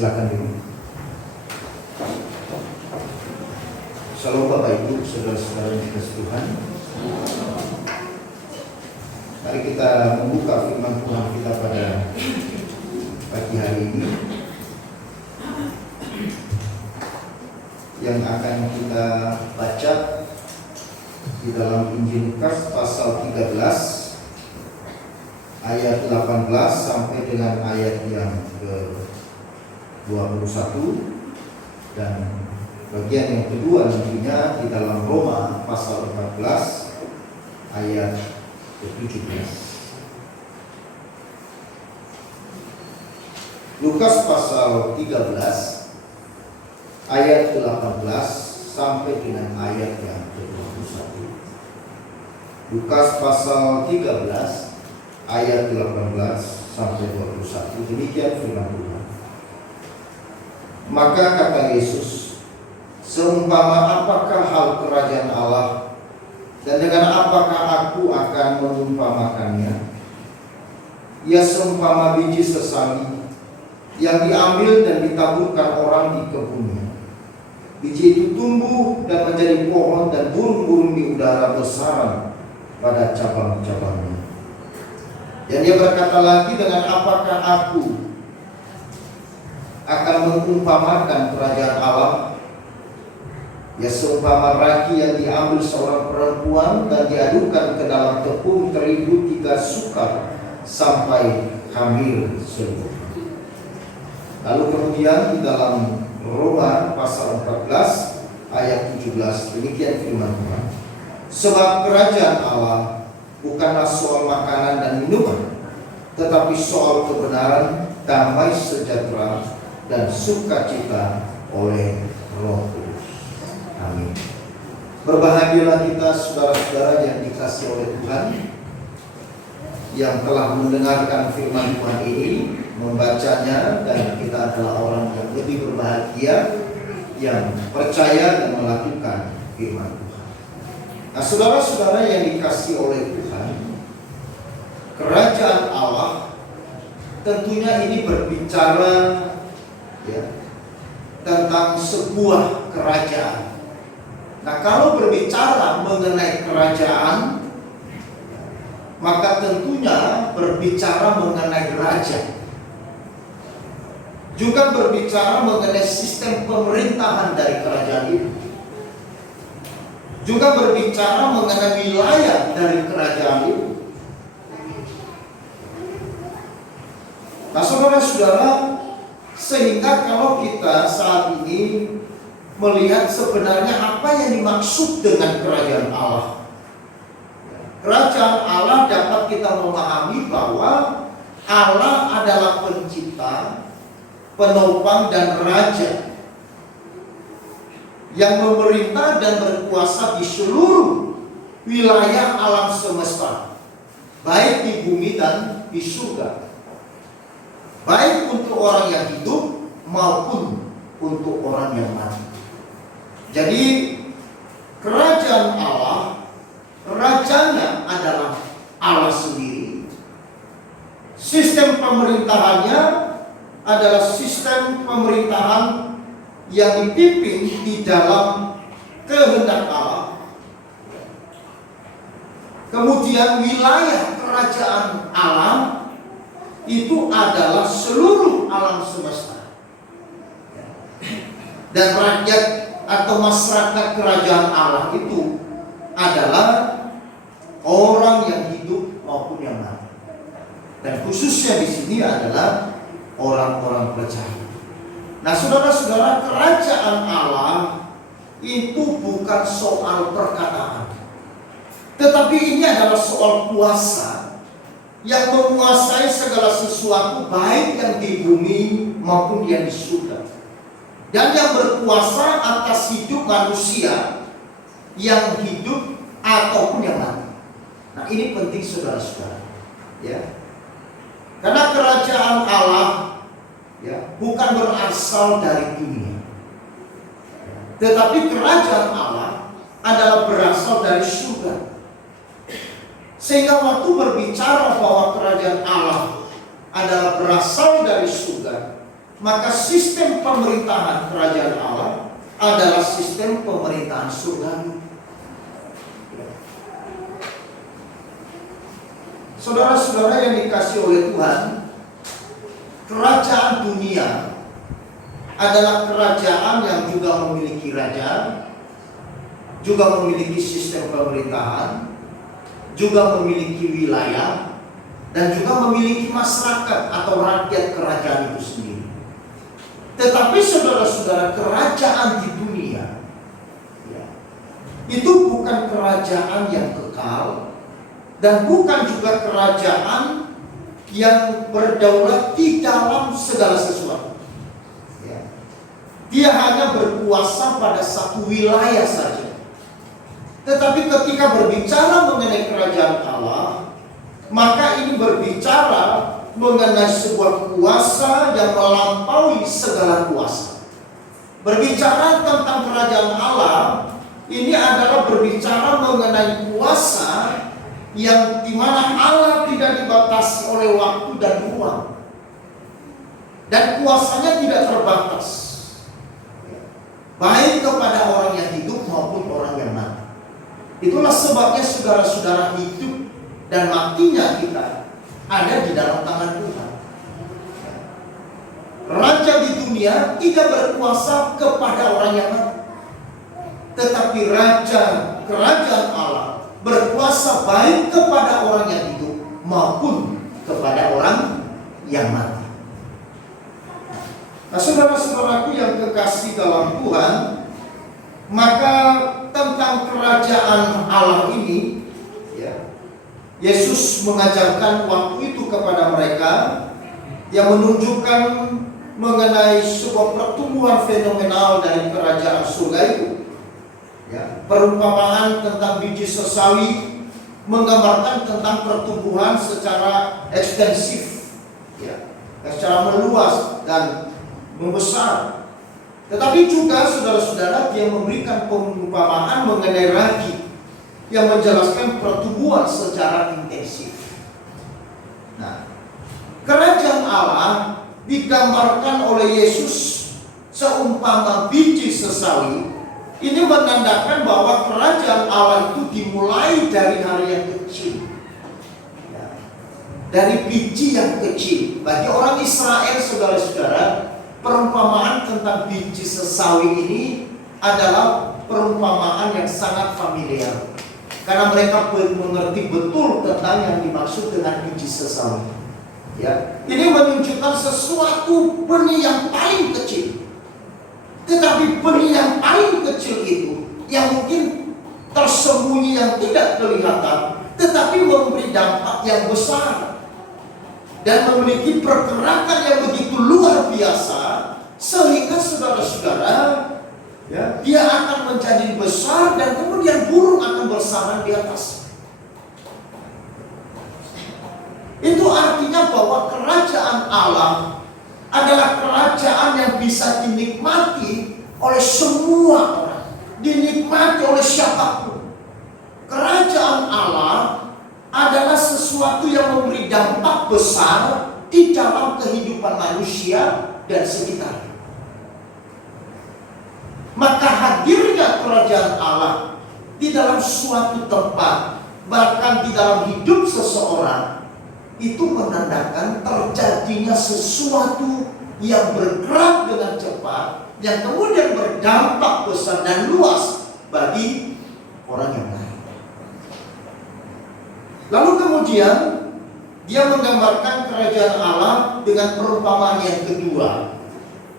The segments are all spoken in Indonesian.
Silakan dulu. Shalom Bapak Ibu, saudara-saudara yang dikasihi Tuhan. Mari kita membuka firman Tuhan kita pada pagi hari ini, yang akan kita baca di dalam Injil Lukas pasal 13 ayat 18 sampai dengan ayat yang ke-21, dan bagian yang kedua nantinya di dalam Roma pasal 14 ayat ke-17. Lukas pasal 13 ayat ke-18 sampai dengan ayat yang ke-21. Lukas pasal 13 ayat 18 sampai 21. Demikian firman Tuhan. Maka kata Yesus, seumpama apakah hal kerajaan Allah, dan dengan apakah aku akan mengumpamakannya? Ia seumpama biji sesami yang diambil dan ditaburkan orang di kebunnya. Biji itu tumbuh dan menjadi pohon, dan burung-burung di udara bersarang pada cabang-cabangnya. Dan dia berkata lagi, dengan apakah aku akan mengumpamakan kerajaan Allah? Ya seumpama ragi yang diambil seorang perempuan dan diadukan ke dalam tepung terigu 3 sukar sampai hamil seluruh. Lalu kemudian di dalam Roma pasal 14 ayat 17, demikian firman Tuhan. Sebab kerajaan Allah bukanlah soal makanan dan minuman, tetapi soal kebenaran, damai sejahtera, dan sukacita oleh Roh Kudus. Amin. Berbahagialah kita saudara-saudara yang dikasihi oleh Tuhan, yang telah mendengarkan firman Tuhan ini, membacanya, dan kita adalah orang yang lebih berbahagia yang percaya dan melakukan firman Tuhan. Nah, saudara-saudara yang dikasihi oleh Tuhan, kerajaan Allah tentunya ini berbicara tentang sebuah kerajaan. Nah, kalau berbicara mengenai kerajaan, maka tentunya berbicara mengenai raja, juga berbicara mengenai sistem pemerintahan dari kerajaan itu, juga berbicara mengenai wilayah dari kerajaan itu. Nah, saudara-saudara, sehingga kalau kita saat ini melihat sebenarnya apa yang dimaksud dengan kerajaan Allah, kerajaan Allah dapat kita memahami bahwa Allah adalah pencipta, penopang, dan raja yang memerintah dan berkuasa di seluruh wilayah alam semesta, baik di bumi dan di surga, baik untuk orang yang hidup maupun untuk orang yang mati. Jadi kerajaan Allah, rajanya adalah Allah sendiri. Sistem pemerintahannya adalah sistem pemerintahan yang dipimpin di dalam kehendak Allah. Kemudian wilayah kerajaan Allah itu adalah seluruh alam semesta, dan rakyat atau masyarakat kerajaan Allah itu adalah orang yang hidup maupun yang mati, dan khususnya di sini adalah orang-orang percaya. Nah, saudara-saudara, kerajaan Allah itu bukan soal perkataan, tetapi ini adalah soal kuasa yang menguasai segala sesuatu, baik yang di bumi maupun yang di surga, dan yang berkuasa atas hidup manusia yang hidup ataupun yang mati. Nah, ini penting saudara-saudara, ya, karena kerajaan Allah bukan berasal dari dunia, tetapi kerajaan Allah adalah berasal dari surga. Sehingga waktu berbicara bahwa kerajaan Allah adalah berasal dari surga, maka sistem pemerintahan kerajaan Allah adalah sistem pemerintahan surgawi. Saudara-saudara yang dikasihi oleh Tuhan, kerajaan dunia adalah kerajaan yang juga memiliki raja, juga memiliki sistem pemerintahan, juga memiliki wilayah, dan juga memiliki masyarakat atau rakyat kerajaan itu sendiri. Tetapi saudara-saudara, kerajaan di dunia itu bukan kerajaan yang kekal, dan bukan juga kerajaan yang berdaulat di dalam segala sesuatu. Dia hanya berkuasa pada satu wilayah saja. Tetapi ketika berbicara mengenai kerajaan Allah, maka ini berbicara mengenai sebuah kuasa yang melampaui segala kuasa. Berbicara tentang kerajaan Allah, ini adalah berbicara mengenai kuasa yang dimana Allah tidak dibatasi oleh waktu dan ruang, dan kuasanya tidak terbatas, baik kepada orang yang hidup maupun orang yang mati. Itulah sebabnya saudara-saudara, hidup dan matinya kita ada di dalam tangan Tuhan. Raja di dunia tidak berkuasa kepada orang yang mati, tetapi raja kerajaan Allah berkuasa baik kepada orang yang hidup maupun kepada orang yang mati. Nah, saudara-saudaraku yang kekasih dalam Tuhan, maka tentang kerajaan Allah ini, Yesus mengajarkan waktu itu kepada mereka yang menunjukkan mengenai sebuah pertumbuhan fenomenal dari kerajaan surga itu. Perumpamaan tentang biji sesawi menggambarkan tentang pertumbuhan secara ekstensif, secara meluas dan membesar. Tetapi juga saudara-saudara, dia memberikan perumpamaan mengenai ragi yang menjelaskan pertumbuhan secara intensif. Nah, kerajaan Allah digambarkan oleh Yesus seumpama biji sesawi. Ini menandakan bahwa kerajaan Allah itu dimulai dari hari yang kecil, dari biji yang kecil. Bagi orang Israel, saudara-saudara, perumpamaan tentang biji sesawi ini adalah perumpamaan yang sangat familiar, karena mereka mengerti betul tentang yang dimaksud dengan biji sesawi. Ini menunjukkan sesuatu benih yang paling kecil. Tetapi benih yang paling kecil itu, yang mungkin tersembunyi, yang tidak kelihatan, tetapi memberi dampak yang besar dan memiliki pergerakan yang begitu luar biasa, sehingga saudara-saudara, dia akan menjadi besar dan kemudian burung akan bersarang di atas. Itu artinya bahwa kerajaan Allah adalah kerajaan yang bisa dinikmati oleh semua orang, dinikmati oleh siapapun. Kerajaan Allah adalah sesuatu yang memberi dampak besar di dalam kehidupan manusia dan sekitarnya. Maka hadirnya kerajaan Allah di dalam suatu tempat, bahkan di dalam hidup seseorang, itu menandakan terjadinya sesuatu yang bergerak dengan cepat, yang kemudian berdampak besar dan luas bagi orang yang lain. Lalu kemudian dia menggambarkan kerajaan Allah dengan perumpamaan yang kedua,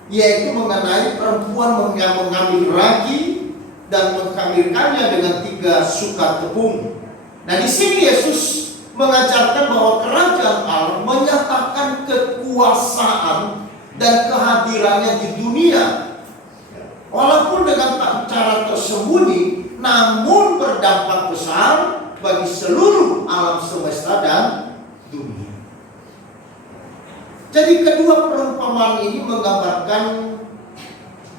yaitu mengenai perempuan mengambil ragi dan mengkhamirkannya dengan 3 sukat tepung. Nah, di sini Yesus mengajarkan bahwa kerajaan Allah menyatakan kekuasaan dan kehadirannya di dunia, walaupun dengan cara tersembunyi, namun berdampak besar bagi seluruh alam semesta dan dunia. Jadi kedua perumpamaan ini menggambarkan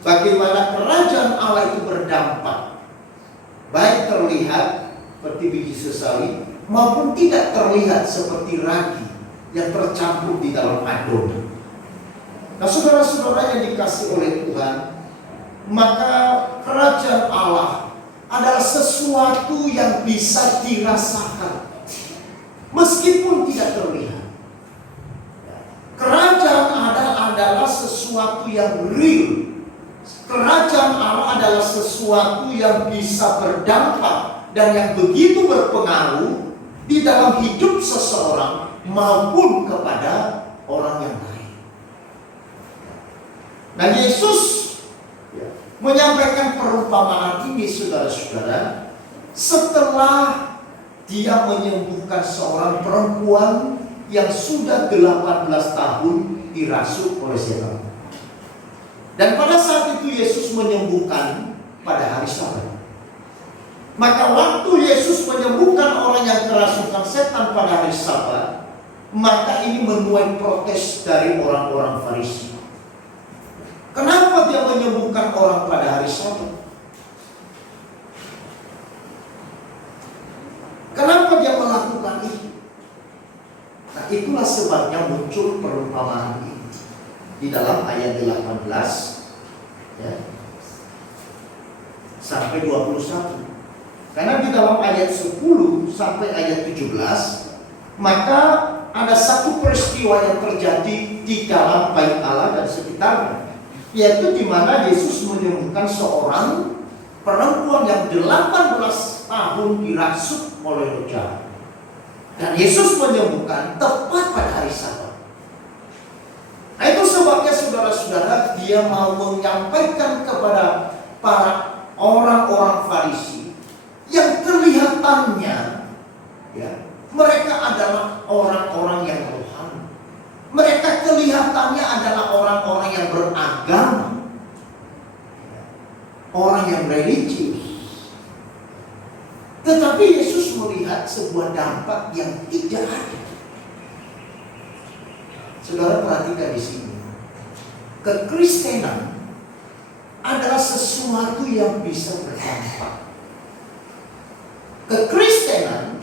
bagaimana kerajaan Allah itu berdampak, baik terlihat seperti biji sesawi maupun tidak terlihat seperti ragi yang tercampur di dalam adonan. Nah, saudara-saudara yang dikasih oleh Tuhan, maka kerajaan Allah adalah sesuatu yang bisa dirasakan meskipun tidak terlihat. Kerajaan Allah adalah sesuatu yang real. Kerajaan Allah adalah sesuatu yang bisa berdampak dan yang begitu berpengaruh di dalam hidup seseorang maupun kepada orang yang lain. Nah, Yesus menyampaikan perumpamaan ini, saudara-saudara, setelah dia menyembuhkan seorang perempuan yang sudah 18 tahun dirasuk oleh setan. Dan pada saat itu Yesus menyembuhkan pada hari Sabat. Maka waktu Yesus menyembuhkan orang yang kerasukan setan pada hari Sabat, maka ini menuai protes dari orang-orang Farisi. Kenapa dia menyembuhkan orang pada hari Sabat? Kenapa dia melakukan itu? Nah, itulah sebabnya muncul perumpamaan ini di dalam ayat 18 ya, sampai 21. Karena di dalam ayat 10 sampai ayat 17, maka ada satu peristiwa yang terjadi di dalam bait Allah dan sekitarnya, yaitu di mana Yesus menyembuhkan seorang perempuan yang 18 tahun dirasuk oleh roh jahat. Dan Yesus menyembuhkan tepat pada hari Sabat. Nah, itu sebabnya saudara-saudara, dia mau menyampaikan kepada para orang-orang Farisi yang kelihatannya ya, mereka adalah orang-orang yang rohani. Mereka kelihatannya adalah orang-orang yang beragama, orang yang religius. Tetapi Yesus melihat sebuah dampak yang tidak ada. Saudara perhatikan di sini. Kekristenan adalah sesuatu yang bisa berdampak. Kekristenan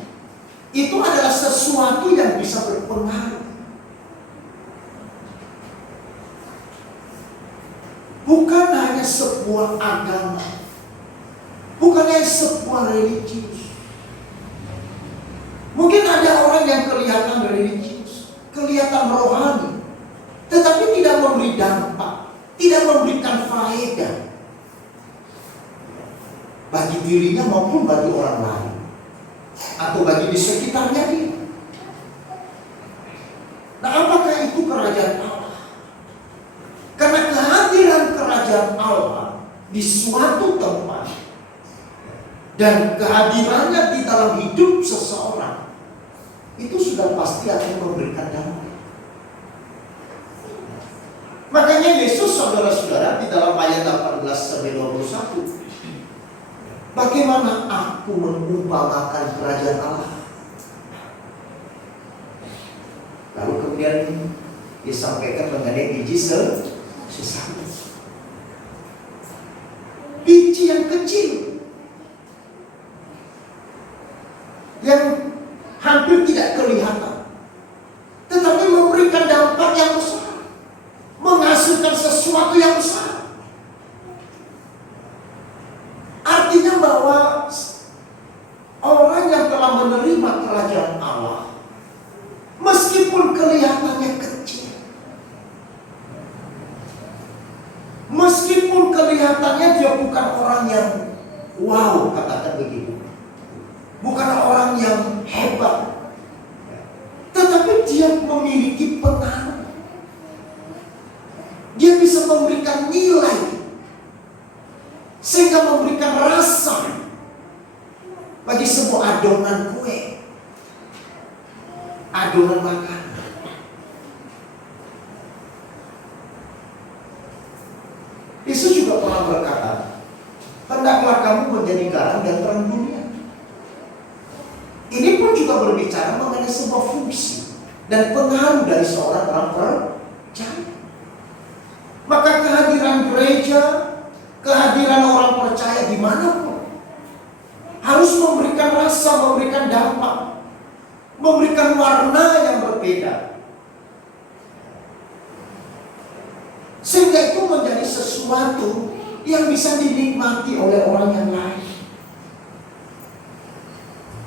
itu adalah sesuatu yang bisa berpengaruh. Bukan hanya sebuah agama, bukan hanya sebuah religius. Mungkin ada orang yang kelihatan religius, kelihatan rohani, tetapi tidak memberi dampak, tidak memberikan faedah bagi dirinya maupun bagi orang lain, atau bagi di sekitarnya dia. Nah, apakah itu kerajaan Allah? Karena kehadiran kerajaan Allah di suatu tempat dan kehadirannya di dalam hidup seseorang, itu sudah pasti akan memberikan dampak. Makanya Yesus, saudara-saudara, di dalam ayat 18-21, bagaimana aku mengumpamakan kerajaan Allah? Lalu kemudian disampaikan mengenai biji sesama. Biji yang kecil, yang hampir tidak kelihatan, tetapi memberikan dampak yang besar, menghasilkan sesuatu yang besar. Artinya bahwa orang yang telah menerima kerajaan Allah, meskipun kelihatannya kecil, meskipun kelihatannya dia bukan orang yang wow, katakan begitu, bukan orang yang hebat, tetapi dia memiliki pengaruh. Dia bisa memberikan nilai, sehingga memberikan rasa bagi sebuah adonan kue, adonan makanan. Yesus juga pernah berkata, hendaklah kamu menjadi garam dan terang dunia. Ini pun juga berbicara mengenai sebuah fungsi dan pengaruh dari seorang orang percaya. Maka kehadiran gereja, kehadiran orang percaya dimanapun, harus memberikan rasa, memberikan dampak, memberikan warna yang berbeda. sesuatu yang bisa dinikmati oleh orang yang lain.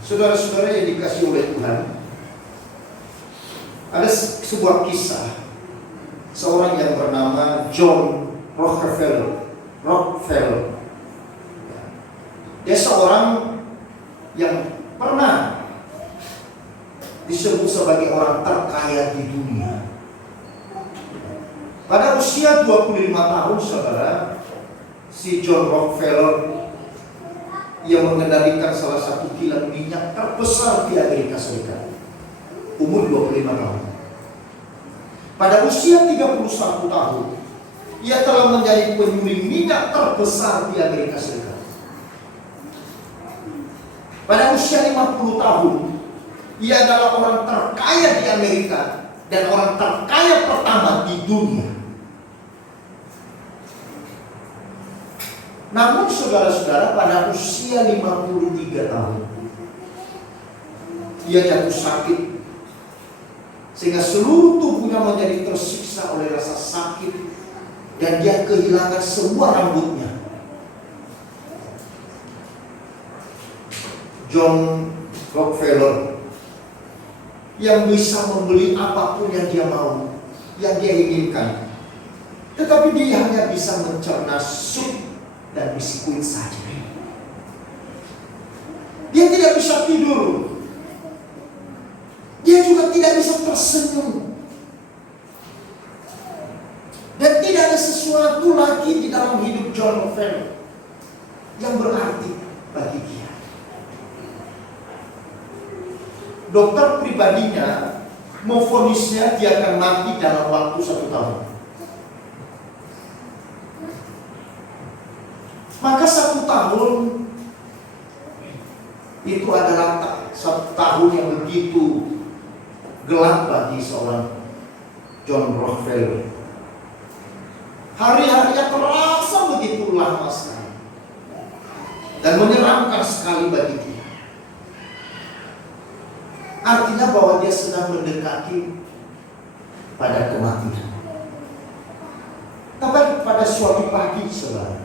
Saudara-saudara yang dikasihi oleh Tuhan, ada sebuah kisah seorang yang bernama John Rockefeller. Dia seorang yang pernah disebut sebagai orang terkaya di dunia. Pada usia 25 tahun, saudara, si John Rockefeller yang mengendalikan salah satu kilang minyak terbesar di Amerika Serikat. Umur 25 tahun. Pada usia 31 tahun, ia telah menjadi penyuling minyak terbesar di Amerika Serikat. Pada usia 50 tahun, ia adalah orang terkaya di Amerika dan orang terkaya pertama di dunia. Namun saudara-saudara, pada usia 53 tahun, ia jatuh sakit, sehingga seluruh tubuhnya menjadi tersiksa oleh rasa sakit, dan dia kehilangan semua rambutnya. John Rockefeller yang bisa membeli apapun yang dia mau, yang dia inginkan, tetapi dia hanya bisa mencerna sup dan biskuit saja. Dia tidak bisa tidur. Dia juga tidak bisa tersenyum. Dan tidak ada sesuatu lagi di dalam hidup John Rockefeller yang berarti bagi dia. Dokter pribadinya memvonisnya dia akan mati dalam waktu 1 tahun. Maka 1 tahun itu adalah 1 tahun yang begitu gelap bagi seorang John Rockefeller. Hari-harinya terasa begitu lama sekali dan menyeramkan sekali bagi dia. Artinya bahwa dia sedang mendekati pada kematian. Tapi pada suatu pagi, saudara,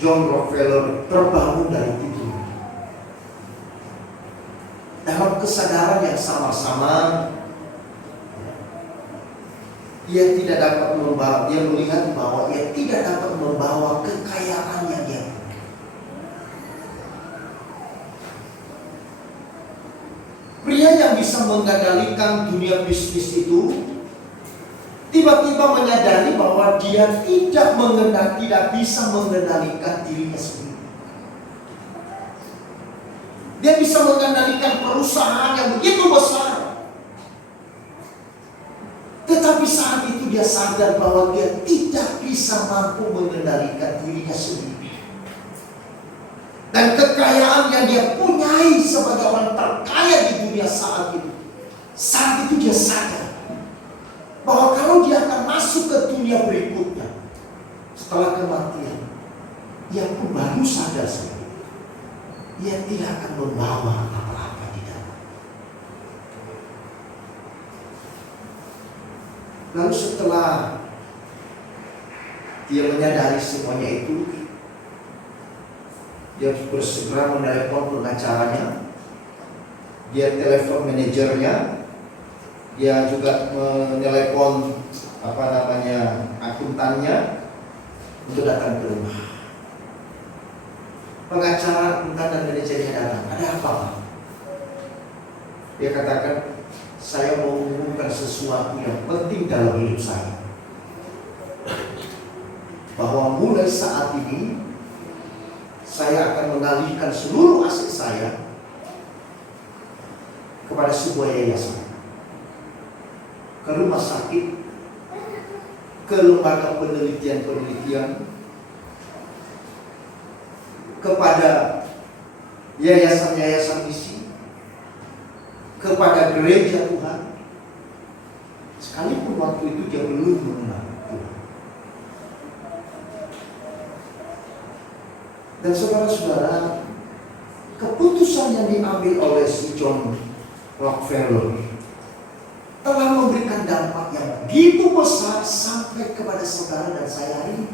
John Rockefeller terbangun dari tidur. Dalam kesadaran yang sama-sama, ia tidak dapat membawa, dia melihat bahwa ia tidak dapat membawa kekayaan yang dia punya. Pria yang bisa mengendalikan dunia bisnis itu tiba-tiba menyadari bahwa dia tidak bisa mengendalikan dirinya sendiri. Dia bisa mengendalikan perusahaan yang begitu besar, tetapi saat itu dia sadar bahwa dia tidak bisa mampu mengendalikan dirinya sendiri. Dan kekayaan yang dia punyai sebagai orang terkaya di dunia saat itu dia sadar bahwa kalau dia akan masuk ke dunia berikutnya setelah kematian, dia pun baru sadar sendiri, dia tidak akan membawa apa-apa di dalam. Lalu setelah dia menyadari semuanya itu, dia bersegera menelepon pengacaranya, dia telepon manajernya, dia juga menelepon akuntannya untuk datang ke rumah. Pengacara, akuntan dan manajernya datang. Ada apa? Dia katakan, saya mau mengumumkan sesuatu yang penting dalam hidup saya, bahwa mulai saat ini saya akan mengalihkan seluruh aset saya kepada sebuah yayasan, ke rumah sakit, ke lembaga penelitian, kepada yayasan-yayasan misi, kepada gereja Tuhan. Sekalipun waktu itu dia belum mengenal Tuhan. Dan saudara-saudara, keputusan yang diambil oleh si John Rockefeller telah memberikan dampak yang begitu besar sampai kepada saudara dan saya hari ini.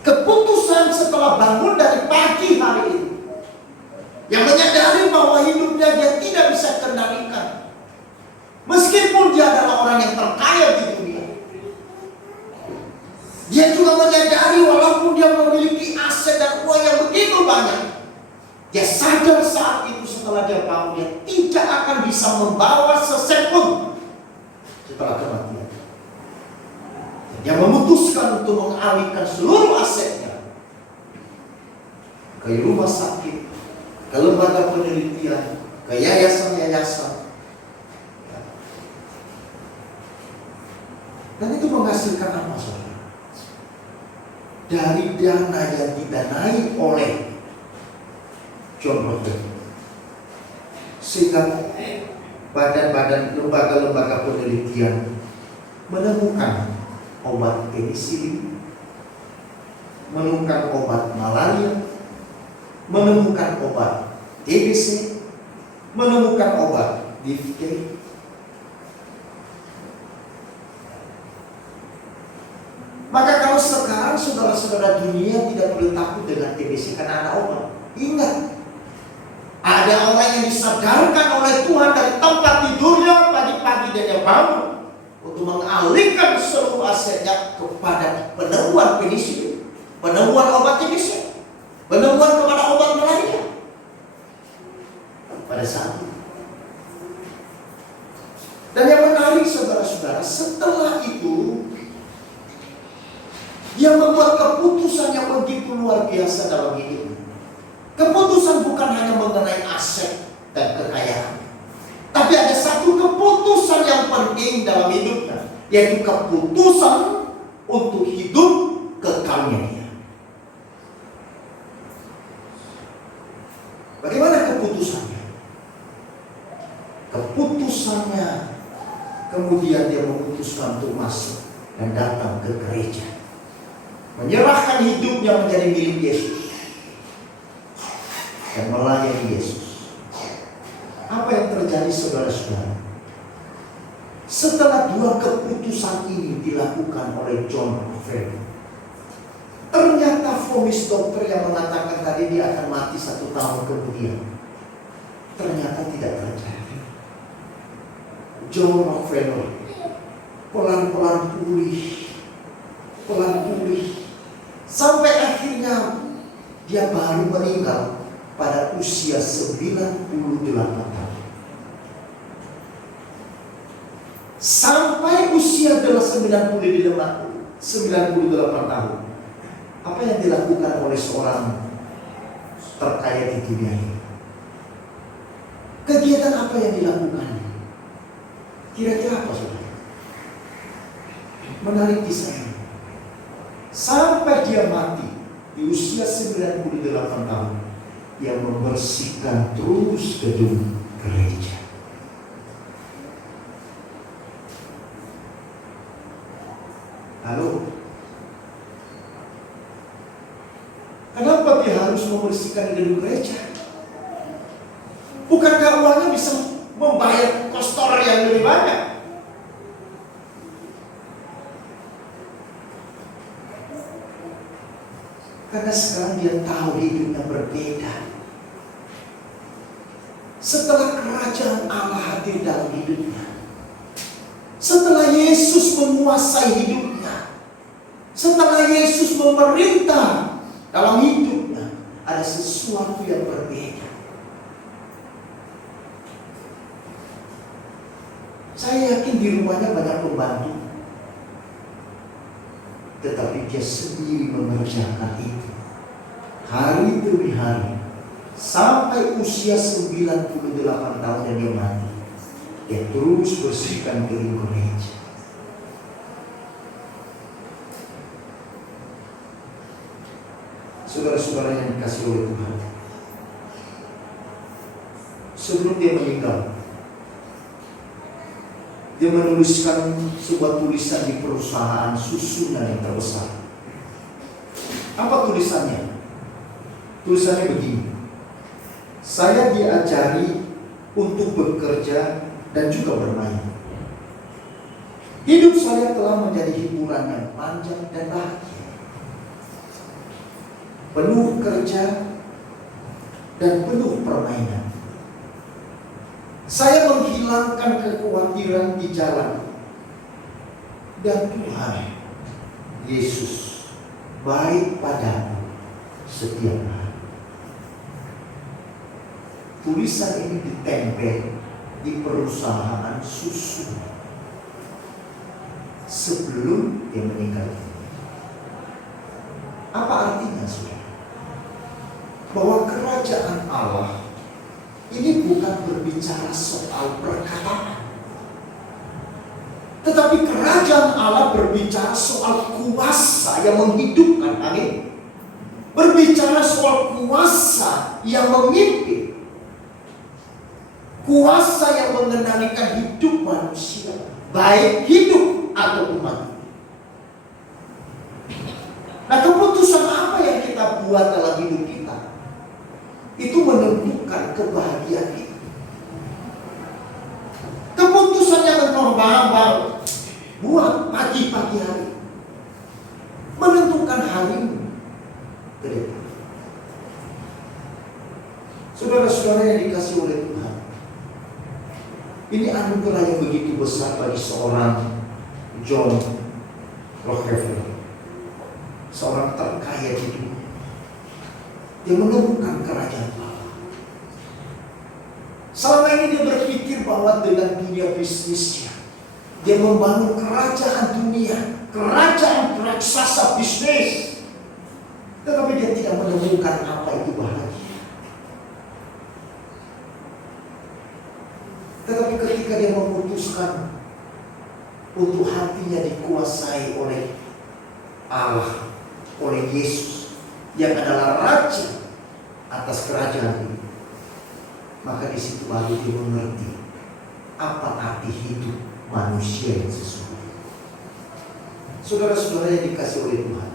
Keputusan setelah bangun dari pagi hari ini, yang menyadari bahwa hidupnya dia tidak bisa kendalikan. Meskipun dia adalah orang yang terkaya di dunia, dia juga menyadari walaupun dia memiliki aset dan uang yang begitu banyak, dia sadar saat itu setelah dia bangun, dia tidak akan bisa membawa seset pun setelah kematian. Dia memutuskan untuk mengalihkan seluruh asetnya ke rumah sakit, ke lembaga penelitian, ke yayasan-yayasan. Dan itu menghasilkan apa, saudara? Dari dana yang didanai oleh John Rockefeller, sehingga badan-badan lembaga-lembaga penelitian menemukan obat penisilin, menemukan obat malaria, menemukan obat TBC, menemukan obat difteri. Maka kalau sekarang saudara-saudara dunia tidak perlu takut dengan TBC karena ada obat. Ingat, ada orang yang disadarkan oleh Tuhan dari tempat tidurnya pagi-pagi dia bangun untuk mengalihkan seluruh asetnya kepada penemuan penisilin, penemuan obat TBC, penemuan kepada obat malaria. Pada saat itu. Dan yang menarik saudara-saudara, setelah itu dia membuat keputusan yang begitu luar biasa dalam hidupnya. Keputusan bukan hanya mengenai aset dan kekayaan, tapi ada satu keputusan yang penting dalam hidupnya, yaitu keputusan untuk hidup kekalnya dia. Bagaimana keputusannya? Keputusannya kemudian dia memutuskan untuk masuk dan datang ke gereja, menyerahkan hidupnya menjadi milik Yesus dan melayani Yesus. Apa yang terjadi saudara-saudara? Setelah dua keputusan ini dilakukan oleh John Rockefeller, ternyata vonis dokter yang mengatakan tadi dia akan mati 1 tahun kemudian, ternyata tidak terjadi. John Rockefeller pelan-pelan pulih, sampai akhirnya dia baru meninggal pada usia 98 tahun. Sampai usia 98 tahun, apa yang dilakukan oleh seorang terkaya di dunia ini? Kegiatan apa yang dilakukannya? Kira-kira apa, saudara? Menarik kisah ini. Sampai dia mati di usia 98 tahun, dia membersihkan terus gedung gereja. Lalu, kenapa dia harus membersihkan gedung gereja? Bukankah uangnya bisa membayar kostor yang lebih banyak? Karena sekarang dia tahu hidupnya berbeda. Setelah kerajaan Allah hadir dalam hidupnya, setelah Yesus menguasai hidupnya, setelah Yesus memerintah dalam hidupnya, ada sesuatu yang berbeda. Saya yakin di rumahnya banyak pembantu, tetapi dia sendiri mengerjakan itu hari demi hari sampai usia 98 tahun dan dia mati. Dia terus bersihkan gedung gereja. Saudara-saudara yang dikasihi oleh Tuhan, sebelum dia meninggal, dia menuliskan sebuah tulisan di perusahaan susunan yang terbesar. Apa tulisannya? Tulisannya begini: saya diajari untuk bekerja dan juga bermain. Hidup saya telah menjadi hiburan yang panjang dan bahagia, penuh kerja dan penuh permainan. Saya menghilangkan kekhawatiran di jalan, dan Tuhan Yesus baik padaku setiap hari. Tulisan ini ditempel di perusahaan susu sebelum dia meninggal. Apa artinya, saudara? Bahwa kerajaan Allah ini bukan berbicara soal perkataan, tetapi kerajaan Allah berbicara soal kuasa yang menghidupkan. Amin. Berbicara soal kuasa yang memimpin, kuasa yang mengendalikan hidup manusia, baik hidup ataupun mati. Nah, keputusan apa yang kita buat dalam hidup kita itu menentukan kebahagiaan kita. Keputusan yang engkau buat pagi-pagi hari menentukan harimu ke depan. Saudara-saudara yang dikasihi oleh Tuhan, ini anugerah yang begitu besar bagi seorang John Rockefeller, seorang terkaya di dunia. Dia menemukan kerajaan Allah. Selama ini dia berpikir bahwa dengan dunia bisnisnya, dia membangun kerajaan dunia, kerajaan raksasa bisnis. Tetapi dia tidak menemukan apa itu bahagia. Tetapi ketika dia memutuskan untuk hatinya dikuasai oleh Allah, oleh Yesus yang adalah Raja atas kerajaan ini, maka di situ baru dia mengerti apa arti hidup manusia yang sesungguhnya. Saudara-saudara yang dikasihi oleh Tuhan,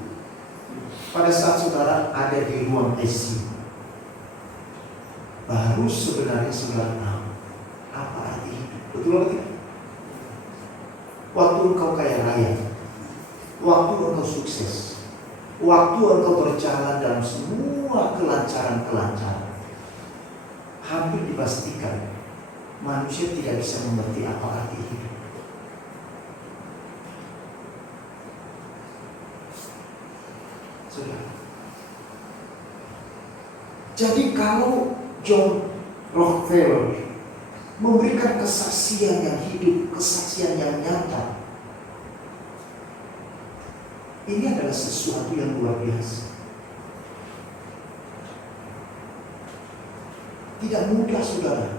pada saat saudara ada di ruang ICU, baru sebenarnya saudara tahu apa arti hidup. Betul atau tidak? Waktu engkau kaya raya, waktu engkau sukses, waktu engkau berjalan dalam semua kelancaran-kelancaran, hampir dipastikan manusia tidak bisa mengerti apa arti hidup. Saudara, jadi kalau John Rockefeller memberikan kesaksian yang hidup, kesaksian yang nyata, ini adalah sesuatu yang luar biasa. Tidak mudah, saudara,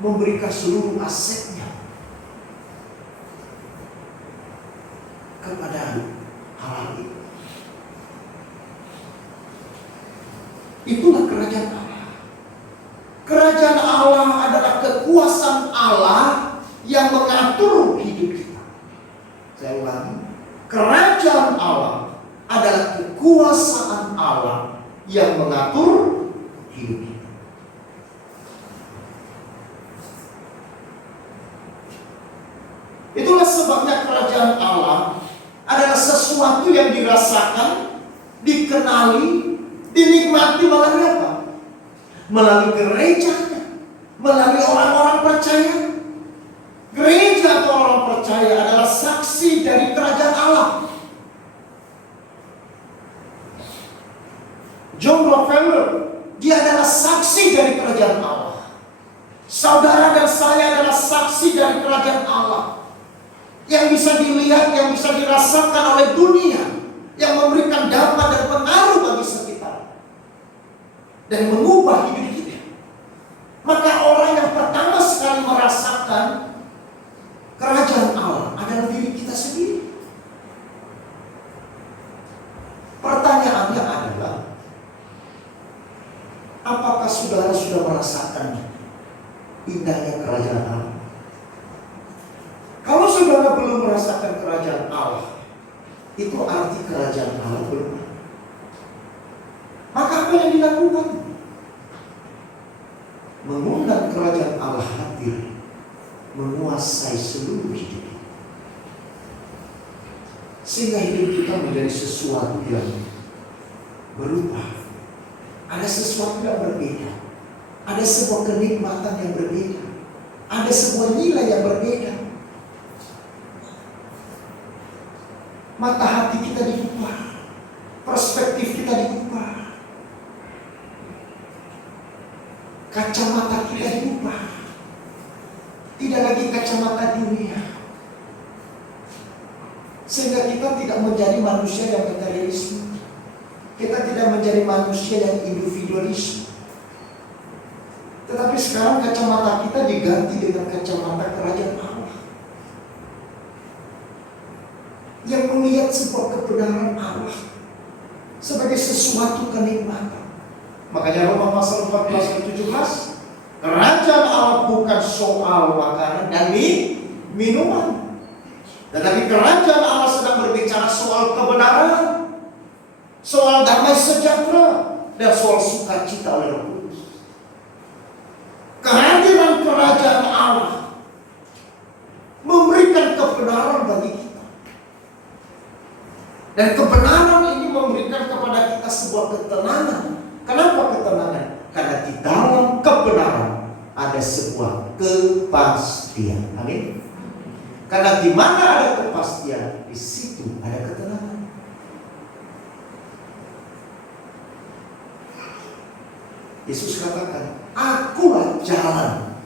memberikan seluruh asetnya kepada hal itu. Itulah kerajaan Allah. Kerajaan Allah adalah kekuasaan Allah yang mengatur hidup kita. Saya ulangi, kerajaan Allah adalah kekuasaan Allah yang mengatur hidup kita. Itulah sebabnya kerajaan Allah adalah sesuatu yang dirasakan, dikenali, dinikmati melalui apa? Melalui gerejanya, melalui orang-orang percaya. Gereja atau orang percaya adalah saksi dari kerajaan Allah. John Rockefeller, dia adalah saksi dari kerajaan Allah. Saudara dan saya adalah saksi dari kerajaan Allah, yang bisa dilihat, yang bisa dirasakan oleh dunia, yang memberikan dampak dan pengaruh bagi sekitar, dan mengubah hidup kita. Maka orang yang pertama sekali merasakan kerajaan Allah adalah diri kita sendiri. Pertanyaannya adalah, apakah saudara sudah merasakan indahnya kerajaan Allah? Kalau saudara belum merasakan kerajaan Allah, itu arti kerajaan Allah belum. Maka apa yang dilakukan? Mengundang kerajaan Allah hadir menguasai seluruh hidup kita. Sehingga hidup kita menjadi sesuatu yang berubah. Ada sesuatu yang berbeda. Ada sebuah kenikmatan yang berbeda. Ada sebuah nilai yang berbeda. Mata hati kita diubah. Perspektif kita diubah. Kacamata kita diubah. Tidak lagi kacamata dunia. Sehingga kita tidak menjadi manusia yang materialisme. Kita tidak menjadi manusia yang individualisme. Tetapi sekarang kacamata kita diganti dengan kacamata kerajaan Allah, yang melihat sebuah kebenaran Allah sebagai sesuatu kenikmatan. Makanya Roma pasal 14 ayat 17, kerajaan Allah bukan soal makanan dan minuman, tetapi kerajaan Allah sedang berbicara soal kebenaran, soal damai sejahtera, dan soal sukacita oleh Roh Kudus. Kehadiran kerajaan Allah memberikan kebenaran bagi kita. Dan kebenaran ini memberikan kepada kita sebuah ketenangan. Kenapa ketenangan? Karena di dalam kebenaran ada sebuah kepastian. Amin. Karena di mana ada kepastian, di situ ada ketenangan. Yesus katakan, akulah jalan,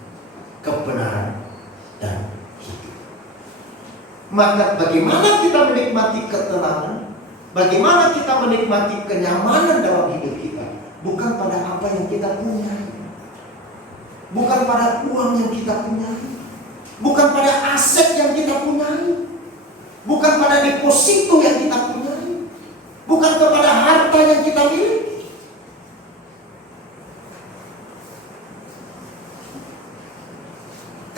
kebenaran, dan hidup. Maka bagaimana kita menikmati ketenangan, bagaimana kita menikmati kenyamanan dalam hidup kita, bukan pada apa yang kita punya, bukan pada uang yang kita punya, bukan pada aset yang kita punya, bukan pada deposito yang kita punya, bukan kepada harta yang kita miliki.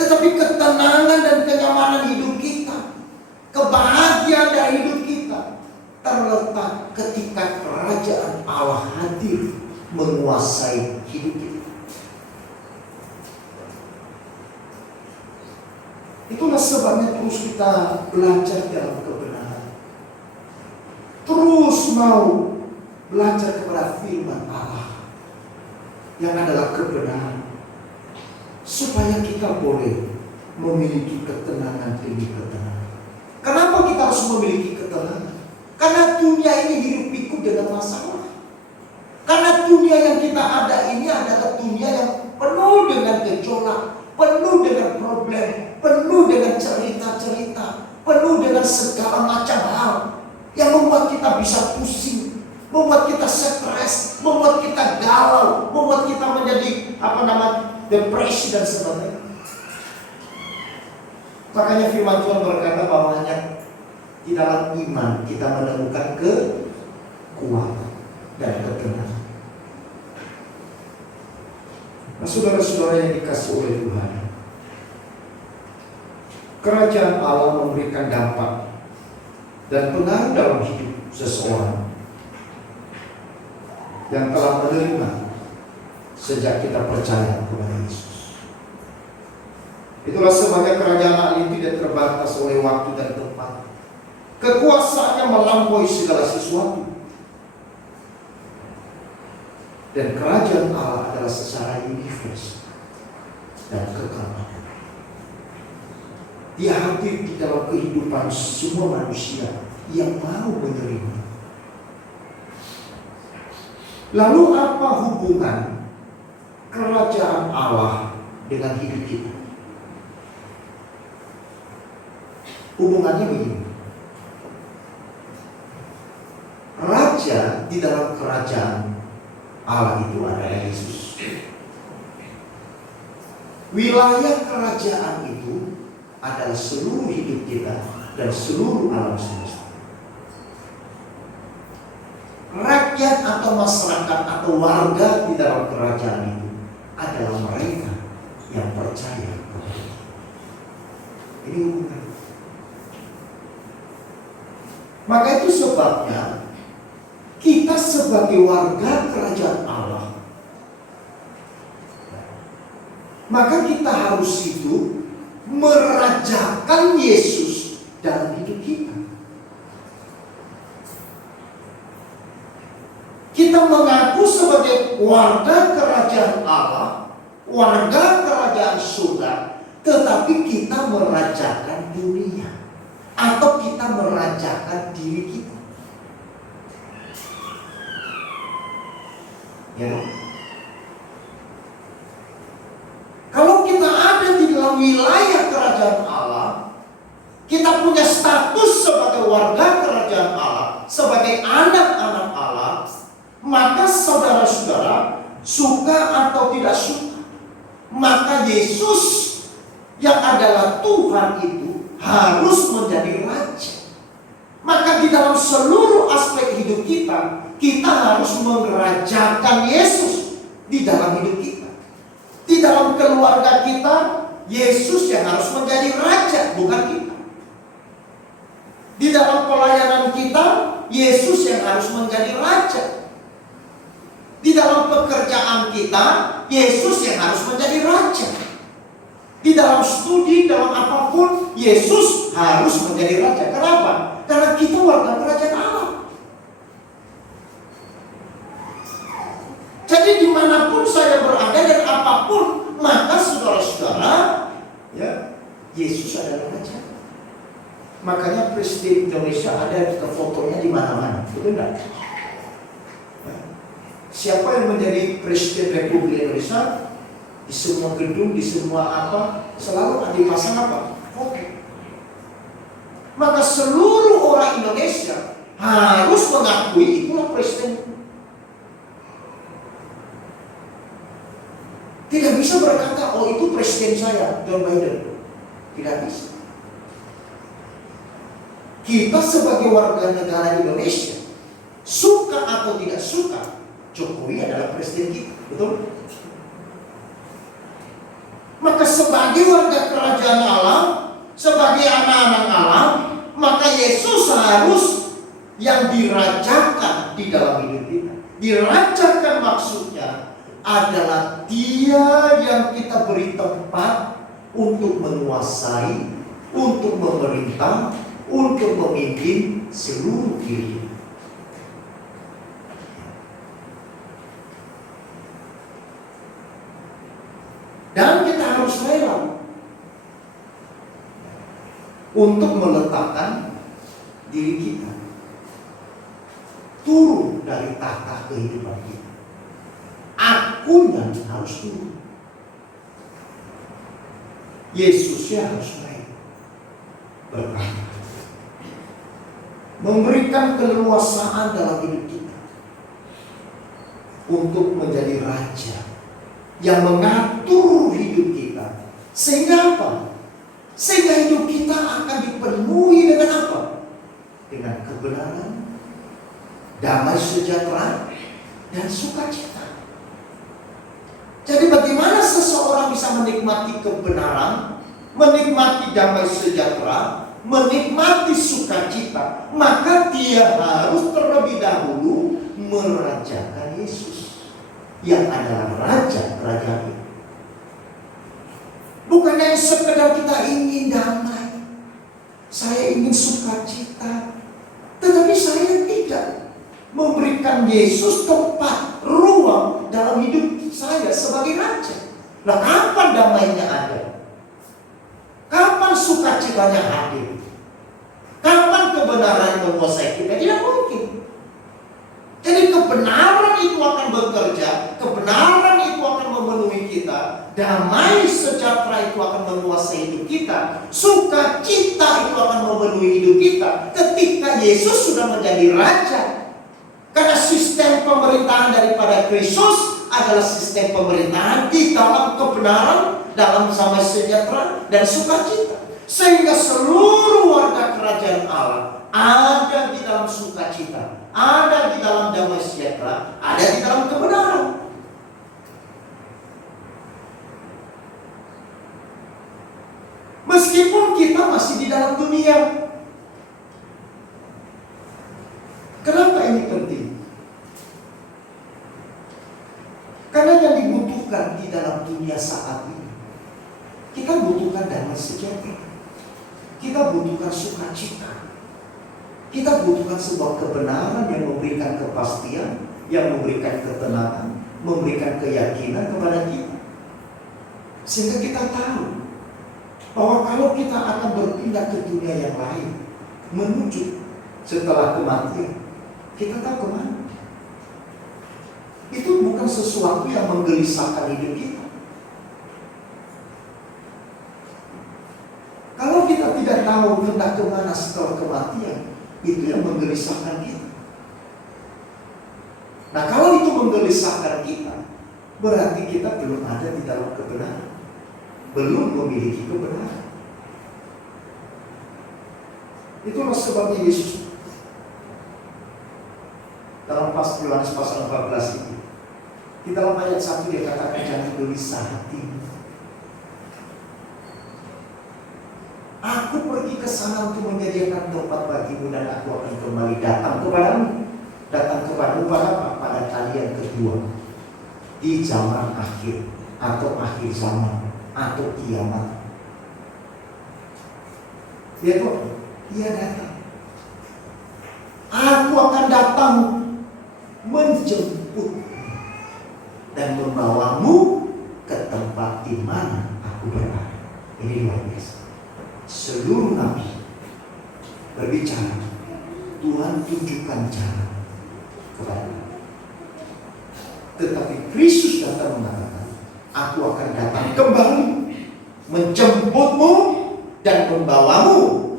Tetapi ketenangan dan kenyamanan hidup kita, kebahagiaan dari hidup kita terletak ketika kerajaan Allah hadir menguasai hidup kita. Itulah sebabnya terus kita belajar dalam kebenaran. Terus mau belajar kepada firman Allah yang adalah kebenaran, supaya kita boleh memiliki ketenangan demi ketenangan. Kenapa kita harus memiliki ketenangan? Karena dunia ini hidup pikuk dengan masalah. Karena dunia yang kita ada ini adalah dunia yang penuh dengan gejolak, penuh dengan problem, penuh dengan cerita-cerita, penuh dengan segala macam hal yang membuat kita bisa pusing, membuat kita stres, membuat kita galau, membuat kita menjadi depresi dan sebagainya. Makanya firman Tuhan berkata bahwa hanya di dalam iman kita menemukan kekuatan dan ketenangan. Nah, saudara-saudara yang dikasihi oleh Tuhan, kerajaan Allah memberikan dampak dan pengaruh dalam hidup seseorang yang telah menerima sejak kita percaya kepada Yesus. Itulah sebabnya kerajaan Allah ini tidak terbatas oleh waktu dan tempat. Kekuasaannya melampaui segala sesuatu. Dan kerajaan Allah adalah secara universal dan kekal. Dia hadir di dalam kehidupan semua manusia yang mau menerima. Lalu apa hubungan kerajaan Allah dengan hidup kita? Hubungannya begini. Raja di dalam kerajaan Allah itu adalah Yesus. Wilayah kerajaan itu adalah seluruh hidup kita dan seluruh alam semesta. Rakyat atau masyarakat atau warga di dalam kerajaan itu adalah mereka yang percaya kepada Dia. Ini hubungan. Maka itu sebabnya kita sebagai warga kerajaan Allah, maka kita harus hidup merajakan Yesus dalam hidup kita. Kita mengaku sebagai warga kerajaan Allah, warga kerajaan surga, tetapi kita merajakan dunia, atau kita merajakan diri kita. Ya. Kalau kita ada di dalam wilayah kerajaan Allah, kita punya status sebagai warga kerajaan Allah, sebagai anak-anak Allah, maka saudara-saudara, suka atau tidak suka, maka Yesus yang adalah Tuhan itu harus menjadi raja. Maka di dalam seluruh aspek hidup kita, kita harus merajakan Yesus di dalam hidup kita. Di dalam keluarga kita, Yesus yang harus menjadi raja, bukan kita. Di dalam pelayanan kita, Yesus yang harus menjadi raja. Di dalam pekerjaan kita, Yesus yang harus menjadi raja. Di dalam studi, dalam apapun, Yesus harus menjadi raja. Kenapa? Karena kita warga kerajaan Allah. Jadi dimanapun saya berada dan apapun, maka saudara-saudara, ya, Yesus adalah raja. Makanya Presiden Indonesia ada fotonya di mana-mana, betul tidak? Siapa yang menjadi Presiden Republik Indonesia, di semua gedung, di semua apa, selalu ada dipasang apa? Foto. Maka seluruh orang Indonesia harus mengakui itulah presiden. Tidak bisa berkata, oh itu presiden saya, John Biden. Tidak bisa. Kita sebagai warga negara Indonesia, suka atau tidak suka, Jokowi adalah presiden kita, betul? Maka sebagai warga kerajaan Allah, sebagai anak-anak Allah, maka Yesus harus yang dirajakan di dalam hidup kita. Dirajakan maksudnya adalah Dia yang kita beri tempat untuk menguasai, untuk memerintah, untuk memimpin seluruh diri. Dan kita harus rela untuk meletakkan diri kita turun dari tahta kehidupan kita. Akunya harus turun. Yesusnya harus naik berkata, memberikan keleluasaan dalam hidup kita untuk menjadi raja yang mengatur hidup kita. Sehingga apa? Sehingga hidup kita akan dipenuhi dengan apa? Dengan kebenaran, damai sejahtera, dan sukacita. Jadi bagaimana seseorang bisa menikmati kebenaran, menikmati damai sejahtera, menikmati sukacita? Maka dia harus terlebih dahulu merajakan Yesus yang adalah raja kerajaan itu. Bukan yang sekedar kita ingin damai, saya ingin sukacita, tetapi saya tidak memberikan Yesus tempat, ruang dalam hidup saya sebagai raja. Nah, kapan damainya ada? Kapan sukacitanya hadir? Kapan kebenaran menguasai kita? Tidak mungkin. Jadi kebenaran itu akan bekerja, kebenaran itu akan memenuhi kita, damai sejahtera itu akan menguasai hidup kita, sukacita itu akan memenuhi hidup kita ketika Yesus sudah menjadi raja. Karena sistem pemerintahan daripada Kristus adalah sistem pemerintahan di dalam kebenaran, dalam damai sejahtera dan sukacita. Sehingga seluruh warga kerajaan Allah ada di dalam sukacita, ada di dalam damai sejahtera, ada di dalam kebenaran. Meskipun kita masih di dalam dunia. Kenapa ini penting? Karena yang dibutuhkan di dalam dunia saat ini, kita butuhkan damai sejahtera. Kita butuhkan sukacita. Kita butuhkan sebuah kebenaran yang memberikan kepastian, yang memberikan ketenangan, memberikan keyakinan kepada kita. Sehingga kita tahu bahwa kalau kita akan berpindah ke dunia yang lain, menuju setelah kematian, kita tahu kemana. Itu bukan sesuatu yang menggelisahkan hidup kita. Kalau kita tidak tahu hendak kemana setelah kematian, itu yang menggelisahkan kita. Nah, kalau itu menggelisahkan kita, berarti kita belum ada di dalam kebenaran, belum memiliki kebenaran. Itulah sebabnya Yesus dalam Yohanes pasal 14 itu, di dalam ayat 1 dia katakan, jangan gelisah hati. Aku pergi ke sana untuk menyediakan tempat bagimu, dan aku akan kembali datang kepadamu. Datang kepadamu pada kalian kedua di zaman akhir, atau akhir zaman, atau kiamat. Dia kok, dia datang. Aku akan datang menjemput dan membawamu ke tempat di mana aku berada. Ini luar biasa. Seluruh nabi berbicara, Tuhan tunjukkan jalan kepada. Tetapi Kristus datang mengatakan, aku akan datang kembali menjemputmu dan membawamu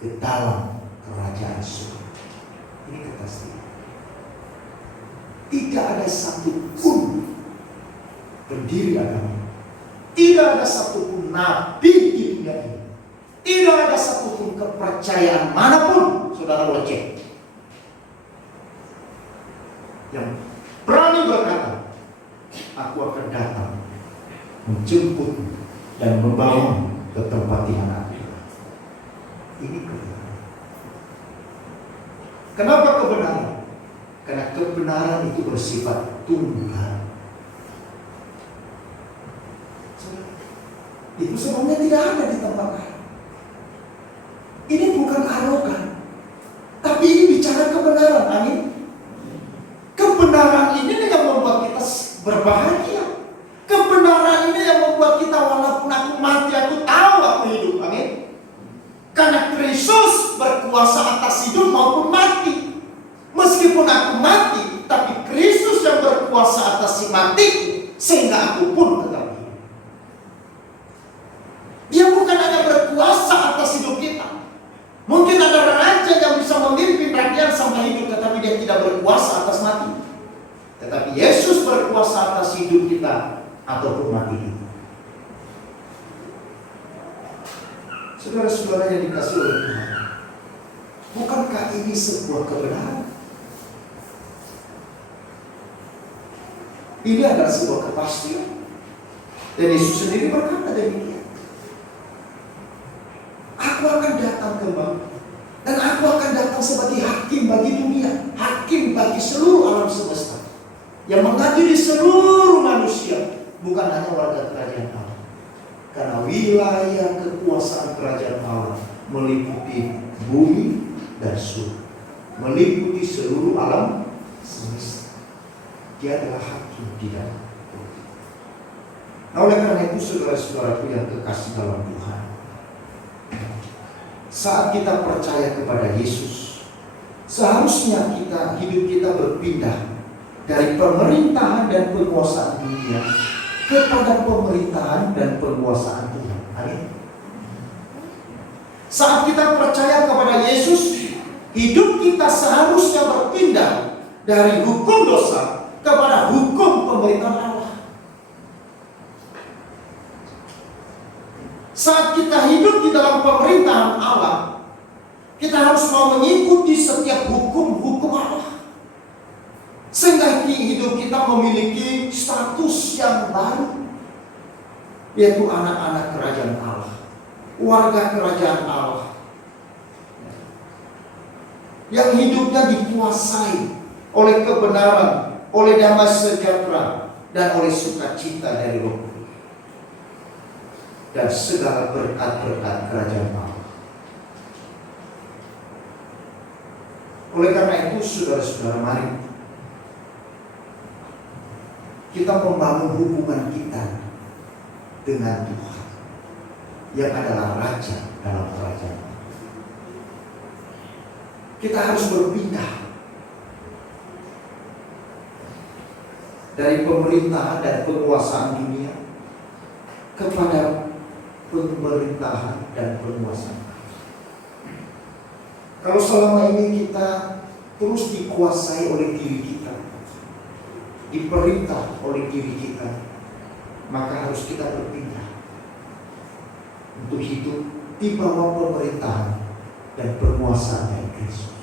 ke dalam kerajaan surga. Ini kepastian. Tidak ada satupun pendiri agama, tidak ada satupun nabi di dunia ini, tidak ada satupun kepercayaan manapun, saudara boleh cek, yang berani berkata, aku akan datang menjemput dan membawa ke tempat di mana aku berada. Ini kebenaran. Kenapa kebenaran? Karena kebenaran itu bersifat tunggal. Itu sebabnya tidak ada di tempat lain. Ini bukan arogan, tapi ini bicara kebenaran. Amin. Kebenaran ini yang membuat kita berbahagia. Kebenaran ini yang membuat kita, walaupun aku mati, aku tahu aku hidup. Amin. Karena Kristus berkuasa atas hidup maupun mati. Meskipun aku mati, tapi Kristus yang berkuasa atas si mati, sehingga aku pun tetap hidup. Dia bukan hanya berkuasa atas hidup kita. Mungkin ada raja yang bisa memimpin rakyat sampai hidup, tetapi dia tidak berkuasa atas mati. Tetapi Yesus berkuasa atas hidup kita ataupun mati kita. Saudara-saudara yang dikasihi oleh Tuhan, bukankah ini sebuah kebenaran? Ini adalah sebuah kepastian. Dan Yesus sendiri berkata demikian. Aku akan datang kembali, dan aku akan datang sebagai hakim bagi dunia, hakim bagi seluruh alam semesta, yang mengadili seluruh manusia, bukan hanya warga kerajaan Allah. Karena wilayah kekuasaan kerajaan Allah meliputi bumi dan surga, meliputi seluruh alam semesta. Dia adalah hakim di dalam. Nah, oleh karena itu, saudara-saudaraku yang terkasih dalam Tuhan, saat kita percaya kepada Yesus, seharusnya hidup kita berpindah dari pemerintahan dan penguasaan dunia kepada pemerintahan dan penguasaan Tuhan. Amin. Saat kita percaya kepada Yesus, hidup kita seharusnya berpindah dari hukum dosa kepada hukum pemerintahan Allah. Saat kita hidup di dalam pemerintahan Allah, kita harus mau mengikuti setiap hukum-hukum Allah, sehingga hidup kita memiliki status yang baru, yaitu anak-anak kerajaan Allah, warga kerajaan Allah, yang hidupnya dikuasai oleh kebenaran, oleh damai sejahtera, dan oleh sukacita dari Roh. dan segala berkat-berkat kerajaan Allah. Oleh karena itu, saudara-saudara, mari kita membangun hubungan kita dengan Tuhan yang adalah Raja dalam kerajaan Allah. Kita harus berpindah dari pemerintahan dan penguasaan dunia kepada pemerintahan dan penguasaan. Kalau selama ini kita terus dikuasai oleh diri kita, diperintah oleh diri kita, maka harus kita berpindah untuk hidup di bawah pemerintahan dan penguasaan dari Kristus.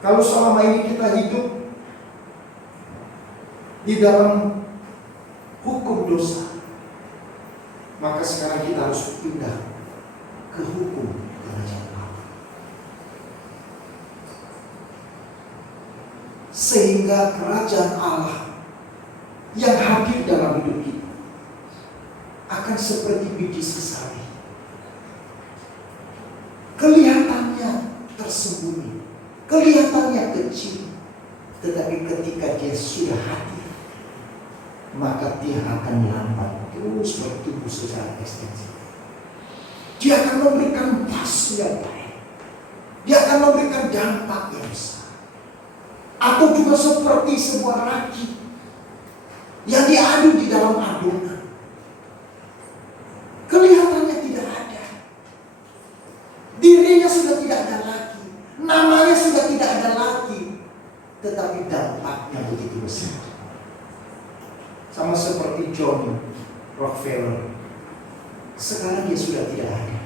Kalau selama ini kita hidup di dalam hukum dosa, maka sekarang kita harus pindah ke hukum kerajaan Allah. Sehingga kerajaan Allah yang hadir dalam hidup kita akan seperti biji sesawi. Kelihatannya tersembunyi, kelihatannya kecil, tetapi ketika dia sudah hadir, maka dia akan lambat terus bertumbuh secara ekstensif. Dia akan memberikan hasil yang baik. Dia akan memberikan dampak yang besar. Atau juga seperti sebuah ragi yang diaduk di dalam adonan. Kelihatannya tidak ada. Dirinya sudah tidak ada lagi. Namanya sudah tidak ada lagi. Tetapi dampaknya begitu besar. Sama seperti John Rockefeller. Sekarang dia sudah tidak ada.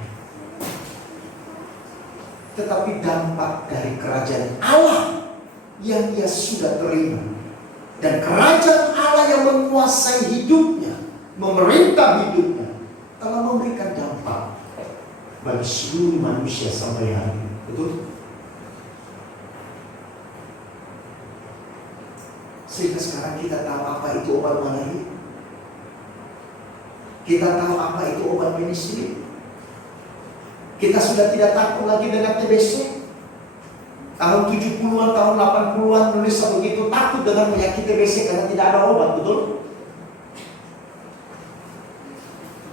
Tetapi dampak dari kerajaan Allah yang dia sudah terima, dan kerajaan Allah yang menguasai hidupnya, memerintah hidupnya, telah memberikan dampak bagi seluruh manusia sampai hari ini. Betul? Sehingga sekarang kita tahu apa itu obat malaria. Kita tahu apa itu obat penisilin. Kita sudah tidak takut lagi dengan TBC. Tahun 70-an, tahun 80-an Indonesia begitu takut dengan penyakit TBC karena tidak ada obat, betul?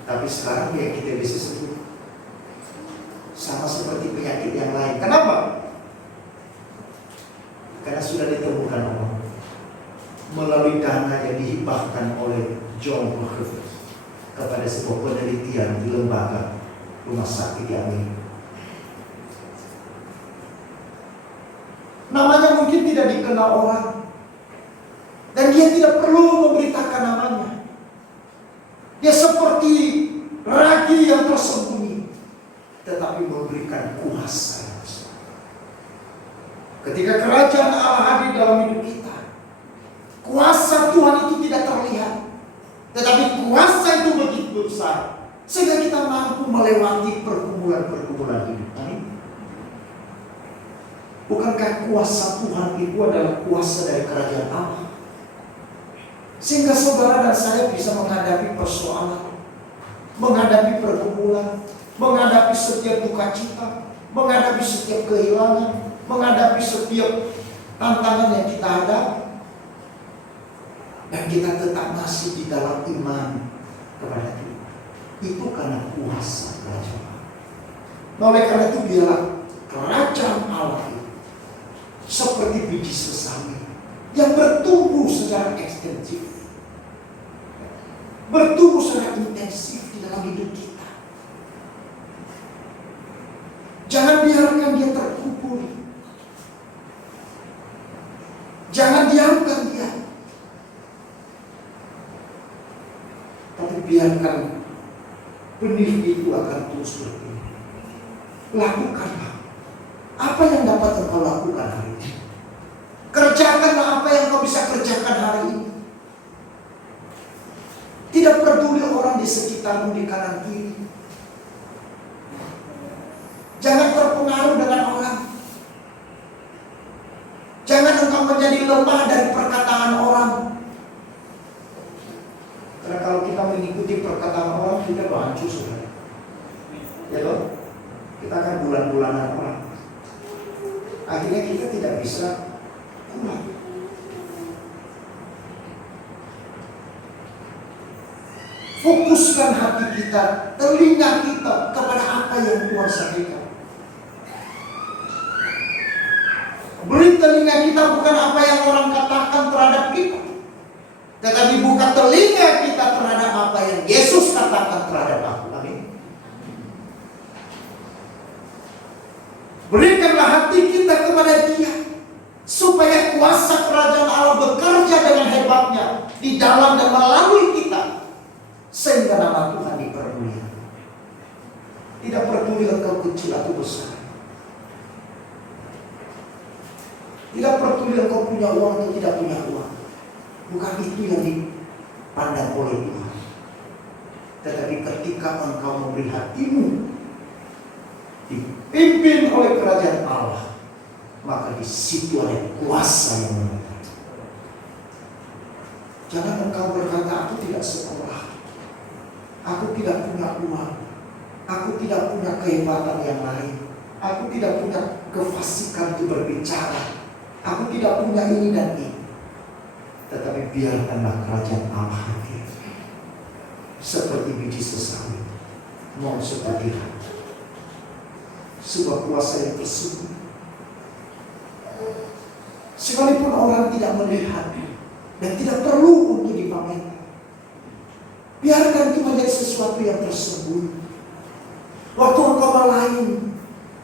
Tapi sekarang penyakit TBC sembuh. Sama seperti penyakit yang lain. Kenapa? Karena sudah ditemukan obat melalui dana yang dihibahkan oleh John Rockefeller kepada sebuah penelitian di lembaga rumah sakit di Amerika. Namanya mungkin tidak dikenal orang, dan dia tidak perlu memberitakan namanya. Dia seperti ragi yang tersembunyi, tetapi memberikan kuasa yang besar. Ketika kerajaan Allah hadir dalam hidup kita, kuasa Tuhan itu tidak terlihat, tetapi kuasa itu begitu besar sehingga kita mampu melewati pergumulan-pergumulan hidup. Amin. Bukankah kuasa Tuhan itu adalah kuasa dari kerajaan Allah? Sehingga saudara dan saya bisa menghadapi persoalan, menghadapi pergumulan, menghadapi setiap duka cita, menghadapi setiap kehilangan, menghadapi setiap tantangan yang kita hadapi. Dan kita tetap masih di dalam iman kepada Tuhan. Itu karena kuasa kerajaan Allah. Oleh karena itu biarlah kerajaan Allah itu seperti biji sesawi yang bertumbuh secara ekstensif, bertumbuh secara intensif di dalam hidup kita. Jangan biarkan dia terkubur. Jangan diamkan dia. Tapi biarkan benih itu akan terus bertumbuh. Lakukanlah apa yang dapat engkau lakukan hari ini. Kerjakanlah apa yang kau bisa kerjakan hari ini. Tidak peduli orang di sekitarmu di kanan kiri. Jangan terpengaruh dengan orang. Jangan engkau menjadi lemah dari perkataan orang. Karena kalau kita mengikuti perkataan Kita akan bulan-bulanan orang. Akhirnya kita tidak bisa kuat. Fokuskan hati kita, telinga kita kepada apa yang Tuhan sampaikan. Beri telinga kita bukan apa yang orang katakan terhadap kita, tetapi buka telinga kita terhadap apa yang Yesus katakan terhadap aku. Amin. Berikanlah hati kita kepada Dia, supaya kuasa kerajaan Allah bekerja dengan hebatnya di dalam dan melalui kita, sehingga nama Tuhan dipermuliakan. Tidak peduli engkau kecil atau besar, tidak peduli engkau punya uang atau tidak punya uang. Bukan itu yang dipandang oleh Tuhan. Tetapi ketika engkau memberi hatimu dipimpin oleh kerajaan Allah, maka di situ ada kuasa yang menentukan. Jangan engkau berkata, aku tidak sekolah, aku tidak punya uang, aku tidak punya kehebatan yang lain, aku tidak punya kefasikan untuk berbicara, aku tidak punya ini dan ini. Tetapi biarkanlah kerajaan Allah hadir seperti biji sesawi, mau seperti raja. Sebuah kuasa yang tersembunyi. Sekalipun orang tidak melihat dan tidak perlu untuk dipamerkan, biarkan itu menjadi sesuatu yang tersembunyi. Waktu engkau melayani,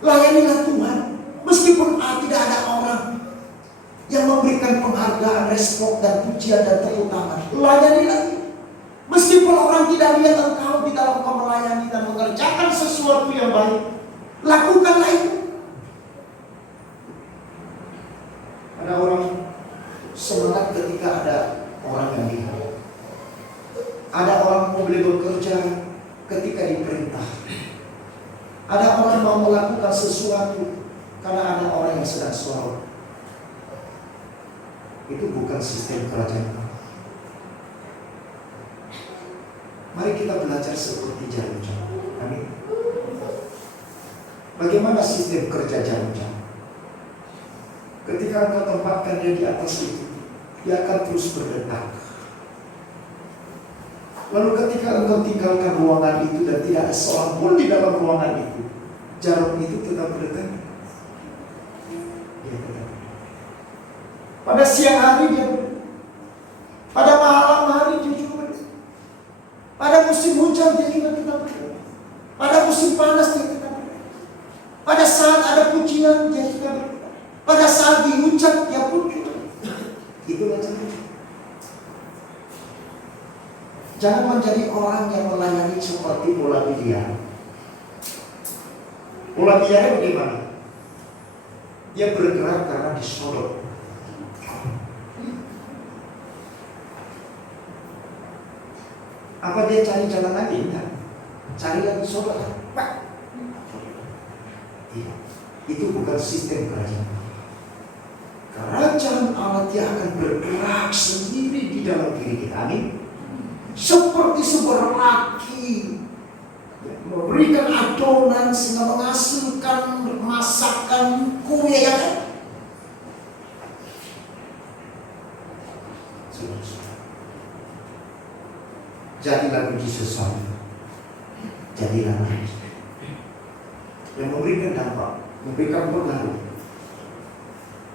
layanilah Tuhan. Meskipun tidak ada orang yang memberikan penghargaan, respon dan pujian dan tepuk tangan, layanilah. Meskipun orang tidak lihat engkau di dalam engkau melayani dan mengerjakan sesuatu yang baik, lakukanlah itu. Ada orang semangat ketika ada orang yang lihat. Ada orang mau boleh bekerja ketika diperintah. Ada orang mau melakukan sesuatu karena ada orang yang sedang sholat. Itu bukan sistem kerajaan Allah. Mari kita belajar seperti jarum jam. Amin. Bagaimana sistem kerja jarum jam? Ketika engkau tempatkan dia di atas itu, dia akan terus berdetak. Lalu ketika engkau tinggalkan ruangan itu dan tidak ada seorang pun di dalam ruangan itu, jarum itu tetap berdetak. Dia tetap. Pada siang hari dia, pada malam hari dia juga berdetak. Pada musim hujan dia juga tetap berdetak. Pada musim panas dia tetap berdetak. Pada saat ada pujian dia juga berdetak. Pada saat dihujat dia pun juga. Itulah caranya. Jangan menjadi orang yang melayani seperti bola biliar. Bola biliarnya bagaimana? Dia bergerak karena disodok. Apa dia cari jalan lagi? Enggak. Cari lagi sodok. Tidak. Itu bukan sistem kerajaan. Kerajaan Allah dia akan bergerak sendiri di dalam diri kita. Amin. Seperti sebuah laki memberikan adonan sehingga menghasilkan masakan kue yang enak. Jadilah biji sesawi, jadilah manis yang memberikan dampak, memberikan pengaruh,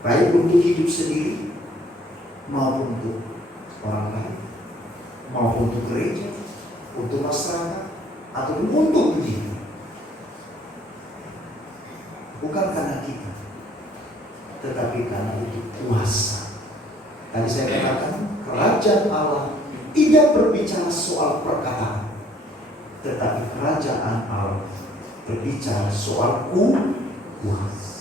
baik untuk hidup sendiri maupun untuk orang lain, maupun untuk gereja, untuk masyarakat, atau untuk diri. Bukan karena kita, tetapi karena itu kuasa. Tadi saya katakan kerajaan Allah tidak berbicara soal perkataan, tetapi kerajaan Allah berbicara soal kuasa.